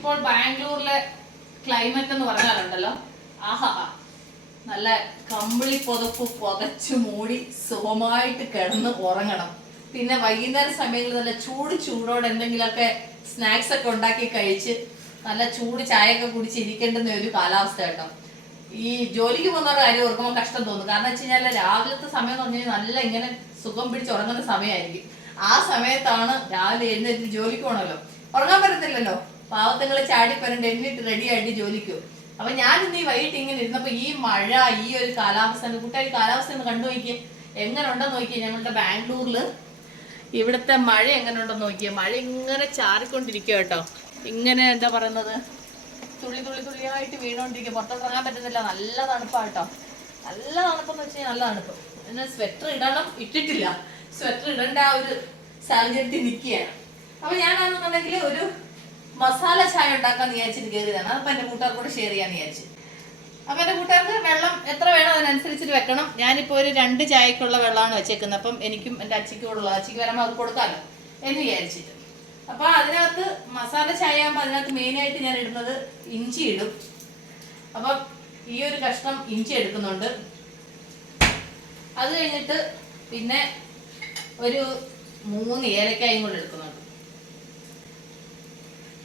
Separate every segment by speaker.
Speaker 1: ഇപ്പോൾ ബാംഗ്ലൂരിലെ ക്ലൈമറ്റ് എന്ന് പറഞ്ഞാലുണ്ടല്ലോ. ആഹാ നല്ല കമ്പിളി പുതപ്പ് പുതച്ചു മൂടി സുഖമായിട്ട് കിടന്ന് ഉറങ്ങണം. പിന്നെ വൈകുന്നേര സമയങ്ങളിൽ നല്ല ചൂട് ചൂടോടെ എന്തെങ്കിലുമൊക്കെ സ്നാക്സ് ഒക്കെ ഉണ്ടാക്കി കഴിച്ച് നല്ല ചൂട് ചായയൊക്കെ കുടിച്ച് ഇരിക്കേണ്ടുന്ന ഒരു കാലാവസ്ഥ കേട്ടോ. ഈ ജോലിക്ക് പോകുന്നവരുടെ കാര്യം ഓർക്കുമ്പോൾ കഷ്ടം തോന്നും. കാരണം വെച്ച് കഴിഞ്ഞാൽ രാവിലത്തെ സമയം എന്ന് പറഞ്ഞാൽ നല്ല ഇങ്ങനെ സുഖം പിടിച്ച് ഉറങ്ങുന്ന സമയമായിരിക്കും. ആ സമയത്താണ് രാവിലെ എഴുന്നേറ്റ് ജോലിക്ക് പോകണമല്ലോ ഉറങ്ങാൻ പറ്റത്തില്ലല്ലോ. പാവത്തങ്ങൾ ചാടി പരണ്ട് എന്നിട്ട് റെഡി ആയിട്ട് ജോലിക്ക്. അപ്പൊ ഞാൻ ഇന്ന് ഈ വൈകിട്ട് ഇങ്ങനെ ഇരുന്നപ്പോ ഈ മഴ ഈ ഒരു കാലാവസ്ഥ കുട്ടികൾ കാലാവസ്ഥ ഒന്ന് കണ്ടു നോക്കിയേ. എങ്ങനെ ഉണ്ടെന്ന് നോക്കിയേ ഞങ്ങളുടെ ബാംഗ്ലൂരിൽ. ഇവിടുത്തെ മഴ എങ്ങനെ ഉണ്ടെന്ന് നോക്കിയേ. മഴ ഇങ്ങനെ ചാറിക്കൊണ്ടിരിക്കുക കേട്ടോ. ഇങ്ങനെ എന്താ പറയുന്നത്? തുള്ളി തുള്ളി തുള്ളിയായിട്ട് വീണോണ്ടിരിക്കുക പുറത്തോട്ട് ഇറങ്ങാൻ പറ്റുന്നില്ല. നല്ല തണുപ്പാട്ടോ നല്ല തണുപ്പെന്ന് വെച്ചാൽ നല്ല തണുപ്പ്. പിന്നെ സ്വെറ്റർ ഇടണം ഇട്ടിട്ടില്ല. സ്വെറ്റർ ഇടേണ്ട ആ ഒരു സാഹചര്യത്തിൽ നിൽക്കുകയാണ് അപ്പൊ ഞാനാണെന്നുണ്ടെങ്കിൽ ഒരു മസാല ചായ ഉണ്ടാക്കാൻ വിചാരിച്ചിട്ട് കയറിയതാണ് അപ്പൊ എന്റെ കൂട്ടുകാർ കൂടെ ഷെയർ ചെയ്യാൻ വിചാരിച്ചു. അപ്പൊ എന്റെ കൂട്ടുകാർക്ക് വെള്ളം എത്ര വേണം അതിനനുസരിച്ചിട്ട് വെക്കണം. ഞാനിപ്പോ ഒരു രണ്ട് ചായക്കുള്ള വെള്ളമാണ് വെച്ചേക്കുന്നത്. അപ്പം എനിക്കും എന്റെ അച്ഛയ്ക്കും ഉള്ള അച്ഛയ്ക്ക് വരുമ്പോൾ അത് കൊടുക്കാമല്ലോ എന്ന് വിചാരിച്ചിട്ട്. അപ്പൊ അതിനകത്ത് മസാല ചായ ആകുമ്പോൾ അതിനകത്ത് മെയിനായിട്ട് ഞാൻ ഇടുന്നത് ഇഞ്ചി ഇടും. അപ്പം ഈ ഒരു കഷ്ണം ഇഞ്ചി എടുക്കുന്നുണ്ട്. അത് കഴിഞ്ഞിട്ട് പിന്നെ ഒരു മൂന്ന് ഏലക്കായും കൂടെ എടുക്കുന്നുണ്ട്.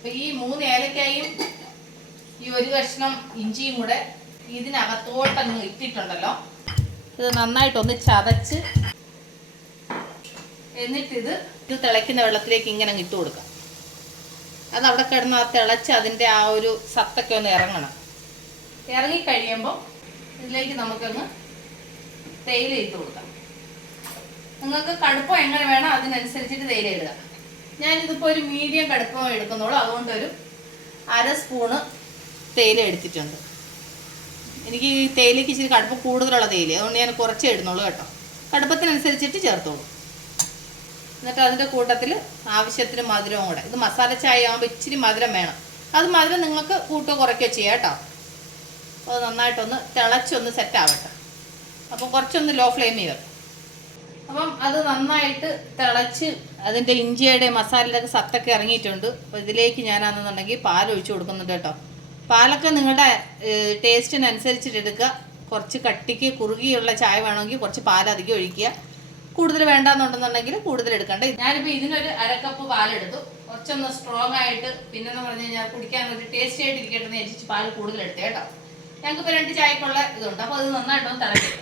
Speaker 1: അപ്പൊ ഈ മൂന്ന് ഏലക്കായും ഈ ഒരു കഷ്ണം ഇഞ്ചിയും കൂടെ ഇതിനകത്തോട്ടങ്ങ് ഇട്ടിട്ടുണ്ടല്ലോ. ഇത് നന്നായിട്ടൊന്ന് ചതച്ച് എന്നിട്ടിത് ഇത് തിളയ്ക്കുന്ന വെള്ളത്തിലേക്ക് ഇങ്ങനെ അങ്ങ് ഇട്ട് കൊടുക്കാം. അത് അവിടെ കിടന്ന് ആ തിളച്ച് അതിന്റെ ആ ഒരു സത്തൊക്കെ ഒന്ന് ഇറങ്ങണം. ഇറങ്ങി കഴിയുമ്പോൾ ഇതിലേക്ക് നമുക്കങ്ങ് തേയില ഇട്ട് കൊടുക്കാം. നിങ്ങൾക്ക് കടുപ്പം എങ്ങനെ വേണം അതിനനുസരിച്ചിട്ട് തേയില ഇടുക. ഞാനിതിപ്പോൾ ഒരു മീഡിയം കടുപ്പം എടുക്കുന്നുള്ളൂ. അതുകൊണ്ട് ഒരു അര സ്പൂണ് തേയില എടുത്തിട്ടുണ്ട്. എനിക്ക് ഈ തേയിലയ്ക്ക് ഇച്ചിരി കടുപ്പം കൂടുതലുള്ള തേയില. അതുകൊണ്ട് ഞാൻ കുറച്ച് ഇടുന്നുള്ളൂ കേട്ടോ. കടുപ്പത്തിനനുസരിച്ചിട്ട് ചേർത്തോളൂ. എന്നിട്ട് അതിന്റെ കൂട്ടത്തിൽ ആവശ്യത്തിന് മധുരവും കൂടെ. ഇത് മസാല ചായ ആകുമ്പോൾ ഇച്ചിരി മധുരം വേണം. അത് മധുരം നിങ്ങൾക്ക് കൂട്ടോ കുറയ്ക്കോ ചെയ്യാം കേട്ടോ. അത് നന്നായിട്ടൊന്ന് തിളച്ചൊന്ന് സെറ്റ് ആവട്ടെ. അപ്പോൾ കുറച്ചൊന്ന് ലോ ഫ്ലെയിമിൽ വെക്കാം അപ്പം അത് നന്നായിട്ട് തിളച്ച് അതിന്റെ ഇഞ്ചിയുടെ മസാലയുടെ സത്തൊക്കെ ഇറങ്ങിയിട്ടുണ്ട്. അപ്പോൾ ഇതിലേക്ക് ഞാനാണെന്നുണ്ടെങ്കിൽ പാൽ ഒഴിച്ചു കൊടുക്കുന്നുണ്ട് കേട്ടോ. പാലൊക്കെ നിങ്ങളുടെ ടേസ്റ്റിനനുസരിച്ചിട്ട് എടുക്കുക. കുറച്ച് കട്ടിക്ക് കുറുകിയുള്ള ചായ വേണമെങ്കിൽ കുറച്ച് പാൽ അധികം ഒഴിക്കുക. കൂടുതൽ വേണ്ടാന്നുണ്ടെന്നുണ്ടെങ്കിൽ കൂടുതൽ എടുക്കണ്ട. ഞാനിപ്പോൾ ഇതിനൊരു അരക്കപ്പ് പാലെടുത്തു കുറച്ചൊന്ന് സ്ട്രോങ് ആയിട്ട് പിന്നെന്ന് പറഞ്ഞു കഴിഞ്ഞാൽ കുടിക്കാൻ ഒരു ടേസ്റ്റി ആയിട്ട് ഇരിക്കട്ടെ എന്ന് വിചാരിച്ച് പാൽ കൂടുതൽ എടുത്തു കേട്ടോ. ഞങ്ങൾക്ക് രണ്ട് ചായക്കുള്ള ഇതുണ്ട്. അപ്പോൾ അത് നന്നായിട്ടൊന്ന്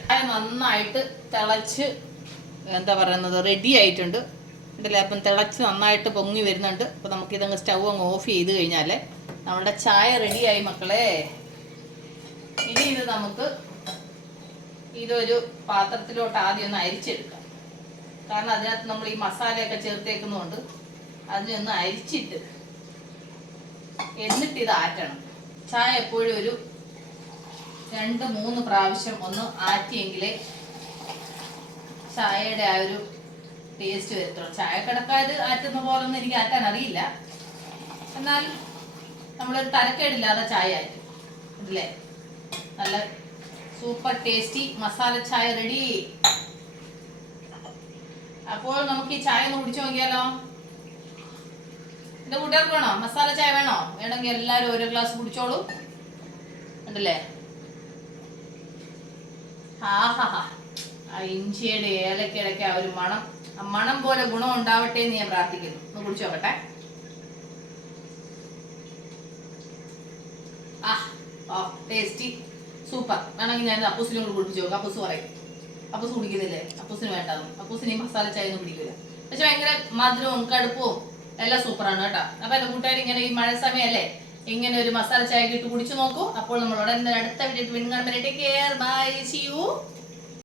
Speaker 1: ചായ നന്നായിട്ട് തിളച്ച് എന്താ പറയുന്നത് റെഡി ആയിട്ടുണ്ട്. ഉണ്ടല്ലേ അപ്പം തിളച്ച് നന്നായിട്ട് പൊങ്ങി വരുന്നുണ്ട്. അപ്പോൾ നമുക്കിതങ്ങ് സ്റ്റൗ അങ്ങ് ഓഫ് ചെയ്ത് കഴിഞ്ഞാൽ നമ്മുടെ ചായ റെഡിയായി മക്കളെ. ഇനി ഇത് നമുക്ക് ഇതൊരു പാത്രത്തിലോട്ട് ആദ്യം ഒന്ന് അരിച്ചെടുക്കാം. കാരണം അതിനകത്ത് നമ്മൾ ഈ മസാലയൊക്കെ ചേർത്തേക്കുന്നതുകൊണ്ട് അതിനൊന്ന് അരിച്ചിട്ട് എന്നിട്ട് ഇത് ആറ്റണം. ചായ എപ്പോഴും ഒരു രണ്ട് മൂന്ന് പ്രാവശ്യം ഒന്ന് ആറ്റിയെങ്കിലേ ചായയുടെ ആ ഒരു ടേസ്റ്റ് വരത്തുള്ളൂ. ചായ കിടക്കാത് ആറ്റുന്ന പോലൊന്നും എനിക്ക് ആറ്റാൻ അറിയില്ല. എന്നാൽ നമ്മളൊരു തരക്കേടില്ലാതെ ചായ ആറ്റും അല്ലേ? നല്ല സൂപ്പർ ടേസ്റ്റി മസാല ചായ റെഡി അപ്പോൾ നമുക്ക് ഈ ചായ ഒന്ന് കുടിച്ചു നോക്കിയാലോ? എന്റെ കൂട്ടുകാർക്ക് വേണോ? മസാല ചായ വേണോ? വേണമെങ്കിൽ എല്ലാവരും ഓരോ ഗ്ലാസ് കുടിച്ചോളൂ. ഉണ്ടല്ലേ ആഹാ ആ ഇഞ്ചിയുടെ ഏലക്കയുടെ ആ ഒരു മണം ആ മണം പോലെ ഗുണം ഉണ്ടാവട്ടെ എന്ന് ഞാൻ പ്രാർത്ഥിക്കുന്നു. ഒന്ന് കുടിച്ചു നോക്കട്ടെ. ആ ഓ ടേസ്റ്റി സൂപ്പർ വേണമെങ്കിൽ ഞാൻ അപ്പൂസിനും കൂടി കുടിപ്പിച്ചു നോക്കാം. അപ്പൂസ് പറയും. അപ്പൂസ് കുടിക്കുന്നില്ലേ? അപ്പൂസിന് വേണ്ടതും അപ്പൂസിന് ഈ മസാല ചായ ഒന്നും കുടിക്കില്ല പക്ഷെ ഭയങ്കര മധുരവും കടുപ്പവും എല്ലാം സൂപ്പറാണ് കേട്ടോ. അപ്പൊ എന്റെ കൂട്ടുകാർ ഇങ്ങനെ ഈ മഴ സമയമല്ലേ ഇങ്ങനെ ഒരു മസാല ചായ ഇട്ട് കുടിച്ചു നോക്കൂ. അപ്പോൾ നമ്മളോട് അടുത്ത വീട്ടിൽ വീണ്ടും കെയർ ബൈ സി യു